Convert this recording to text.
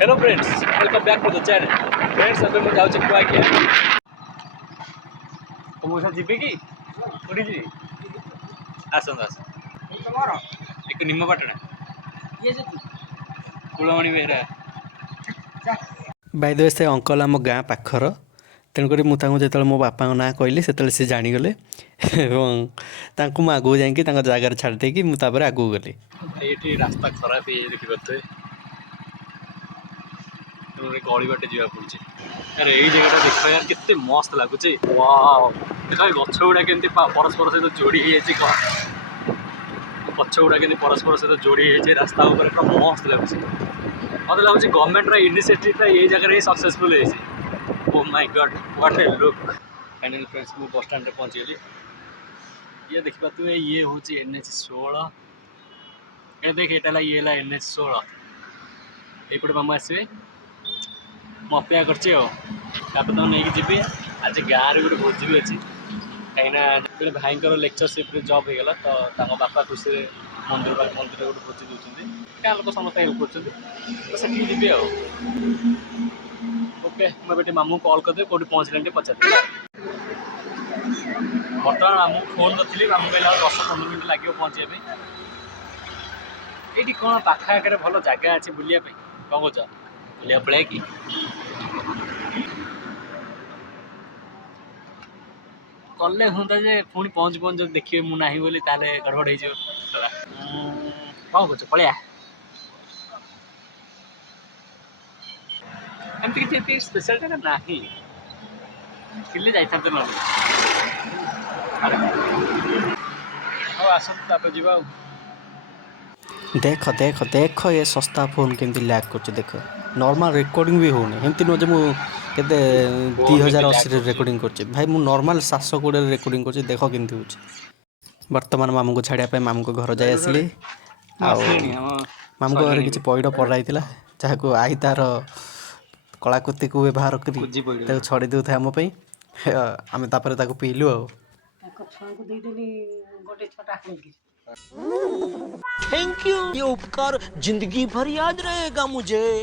Hello friends, welcome back to the channel. Friends अबे मैं जाऊँ कुआकिया तो मुझे जीबे कि कोठी जी आसन आसन तमरो एक निम्बपाटଣା ये जे तू कुलमणि बेहरा जा बाय द वे से अंकल आम गाँ पाखर तेणुक मुझे जो मो बापा ना कहली से सी जाणीगले तांकु मु आगू जाकि जगार छाड़देकी मुझे आगू गली। ये रास्ता खराब है देखी पारे गली बाटे जा पड़े यार यही जगह देख यार केते मस्त लगुच वाओ देख गछ गुड़ा केमती परस्पर सहित जोड़ी हो गछ गुड़ा के परस्पर सहित जोड़ी हो रास्ता पूरा मस्त लगुच मत लगुच गवर्नमेंट इनिशिएटिव ये जगह ही सक्सेसफुल है। Oh my God what A look final friends मु बस स्टैंड पहुँची गली। ये देखी पारे ये हूँ NH16 ये देख ये NH16 एपटे मामू आसवे मु अपेक्षा करपर तुम नहीं जी आज गाँव में गोटे भोजी भी अच्छी कहीं भाई लेक्चरशिप जॉब हो गला तो बापा खुशी मंदिर मंदिर गोटे भोजी दूसरी गाँव लोग समस्त हेल्प कर जी ओके मुझे मामू कॉल करदे कौट पहुँचले पचार बर्तमान मामू फोन करी मामू कहला 10-15 मिनट लगे पहुँचे ये कौन पाखापाखि भल जगह अच्छे बुलाया कौन कौच बुलाया पड़े कि कले हाँ जे पुणी पहुँच पहुँच जो देखिए मुझे ना बोली गड़बड़ हो कौन कौच पलिया एमती किसी स्पेशल जगह ना जाता ना आसत जा देख देख देख ये सस्ता फोन केमती लैग कर देख नॉर्मल रिकॉर्डिंग भी होनी एमती नुह मुझे 2080 रिकॉर्डिंग कर भाई मु नॉर्मल 720 रिकॉर्डिंग कर देख केमती हो बर्तमान मामू को छाड़िया मामू को घर जाए आसली मामू को घर किसी पैड पड़ाई जहाँ आई तार कलाकृति को व्यवहार कर छड़ी दूसरे आम आम पीलु आ थैंक यू, ये उपकार जिंदगी भर याद रहेगा मुझे।